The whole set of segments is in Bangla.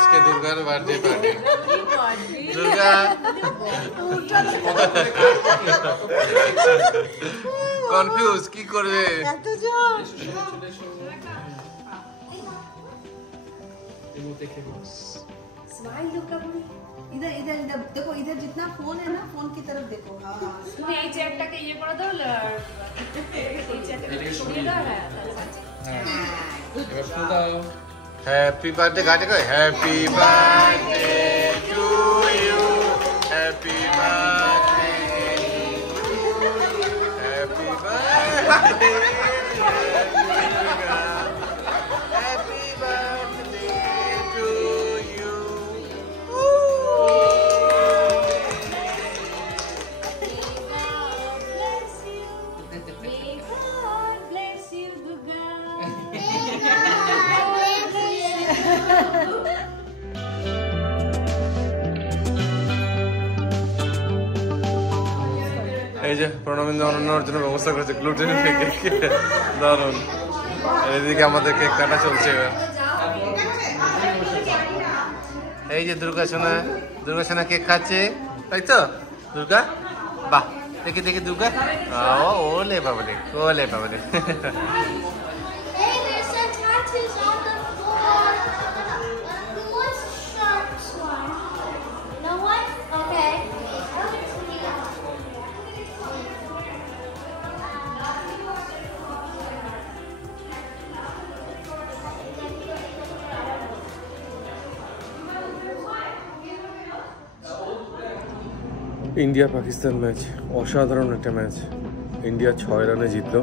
আজকে দুর্গার বার্থডে পার্টি। দুর্গা কনফিউজ কি করবে? इधर इधर इधर देखो, इधर जितना फोन है ना, फोन की तरफ देखो। हाँ তুমি এই চেয়ারটাকে ইয়ে করে দাও, এই চেয়ারটাকে সরিয়ে দাও। এবার ফুল দাও। হ্যাপি বার্থডে গাটে কই happy birthday to you, happy birthday, happy birthday, happy birthday to you. এই যে প্রণবিন্দু অনন্যার জন্য ব্যবস্থা করেছে গ্লুটেন ফ্রি কেক, দারুন। এদিকে আমাদের কেক কাটা চলছে। এই যে দুর্গা সোনা কেক খাচ্ছে, তাই তো দুর্গা? বাহ, দেখি দেখি দুর্গা, ওলে বাবালে, ওলে বাবালে। ইন্ডিয়া পাকিস্তান ম্যাচ অসাধারণ একটা ম্যাচ। ইন্ডিয়া 6 রানে জিতলো।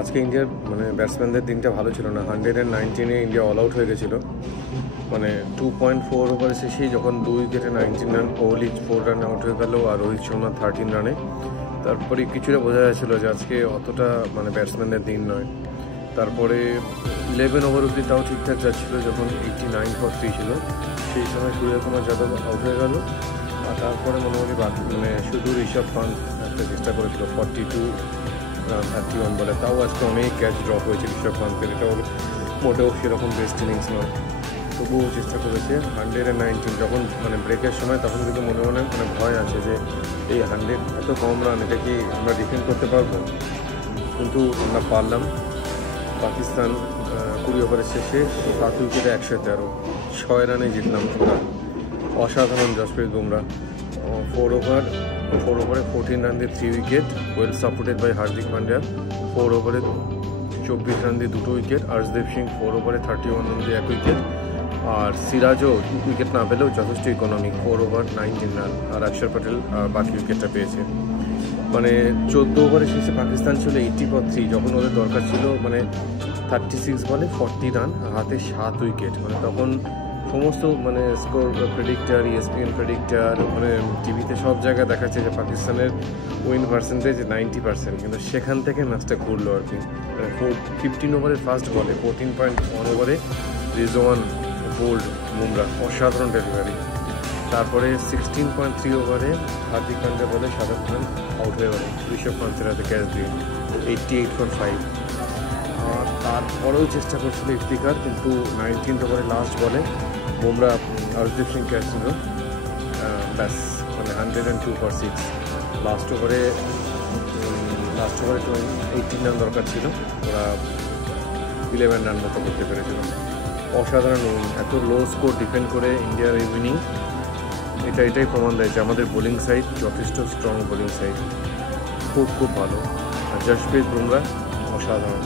আজকে ইন্ডিয়ার মানে ব্যাটসম্যানদের দিনটা ভালো ছিল না। 119-এ ইন্ডিয়া অল আউট হয়ে গেছিলো। মানে 2.4 ওভার শেষেই যখন 2 উইকেটে 19 রান, কোহলি 4 রানে আউট হয়ে গেল আর রোহিত শর্মা 13 রানে। তারপরে কিছুটা বোঝা যাচ্ছিলো যে আজকে অতটা মানে ব্যাটসম্যানদের দিন নয়। তারপরে 11 ওভার অব্দি তাও ঠিকঠাক যাচ্ছিলো, যখন 89 for 3 ছিল সেই সময় সূর্যকুমার যাদব আউট হয়ে গেল। আর তারপরে মোটামুটি মানে শুধু ঋষভ পান্ত একটা চেষ্টা করেছিল 42 রান 31 বলে। তাও আজকে অনেক ক্যাচ ড্রপ হয়েছে ঋষভ পান্তের, এটাও মোটেও সেরকম বেস্ট ইনিংস নয়, তবুও চেষ্টা করেছে। 119 যখন মানে ব্রেকের সময় তখন কিন্তু মনে মনে মানে ভয় আছে যে এই 100 এত কম রান, এটা কি আমরা ডিফেন্ড করতে পারবো? কিন্তু আমরা পারলাম। পাকিস্তান 20 ওভারের শেষে 7 উইকেটে 113, 6 রানে জিতলাম পুরা। অসাধারণ জসপ্রীত বুমরা 4 ওভারে 14 রান দিয়ে 3 wicket, well supported by Hardik Pandya. 4 ওভারে 24 রান দিয়ে 2 উইকেট, আর্শদীপ সিং 4 ওভারে 31 রান দিয়ে 1 উইকেট, আর সিরাজও উইকেট না পেলেও যথেষ্ট ইকোনমিক 4 ওভার 19 রান, আর অক্ষর প্যাটেল বাকি উইকেটটা পেয়েছে। মানে 14 ওভারের শেষে পাকিস্তান ছিল 80 for 3, যখন ওদের দরকার ছিল মানে 36 বলে 40 রান, হাতে 7 উইকেট। মানে তখন সমস্ত মানে স্কোর প্রেডিক্টার, ESPN প্রেডিক্টার, মানে টিভিতে সব জায়গায় দেখাচ্ছে যে পাকিস্তানের উইন পার্সেন্টেজ 90%, কিন্তু সেখান থেকে ম্যাচটা ঘুরলো আর কি। মানে 15 ওভারের ফার্স্ট বলে 14.1 ওভারে রিজওয়ান বোল্ড বুমরা অসাধারণ ডেলিভারি। তারপরে 16.3 ওভারে হার্দিক পান্ডিয়া বলে 7 রান আউট হয়ে গেল ঋষভ পান্তের হাতে ক্যাচ দিয়ে 88 for 5। আর তারপরেও চেষ্টা করছিল ইফতিকার, কিন্তু 19th ওভারে লাস্ট বলে বুমরা আর্শদীপ সিং ক্যাচ ছিল, ব্যাস মানে 102 for 6। লাস্ট ওভারে 18 রান দরকার ছিল, ওরা 11 রান মতো করতে পেরেছিল। অসাধারণ উইন, এত লো স্কোর ডিফেন্ড করে ইন্ডিয়ার এই উইনিং এটাই প্রমাণ দেয় যে আমাদের বোলিং সাইড যথেষ্ট স্ট্রং বোলিং সাইড, খুব ভালো। আর জসপ্রীত বুমরা অসাধারণ।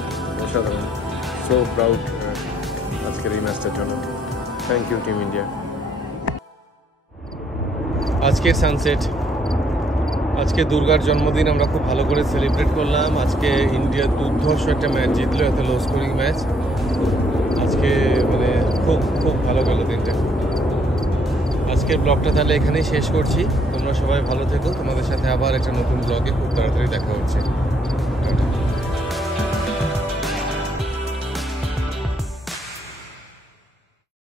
সো প্রাউড আজকের এই ম্যাচটার জন্য। Thank you team India. আজকের সানসেট, আজকে দুর্গার জন্মদিন আমরা খুব ভালো করে সেলিব্রেট করলাম। আজকে ইন্ডিয়া দুর্ধর্ষ একটা ম্যাচ জিতলো, এত লো স্কোরিং ম্যাচ। আজকে মানে খুব ভালো গেল দিনটা। আজকের ব্লগটা তাহলে এখানেই শেষ করছি। তোমরা সবাই ভালো থেকো, তোমাদের সাথে আবার একটা নতুন ব্লগে খুব তাড়াতাড়ি দেখা হচ্ছে।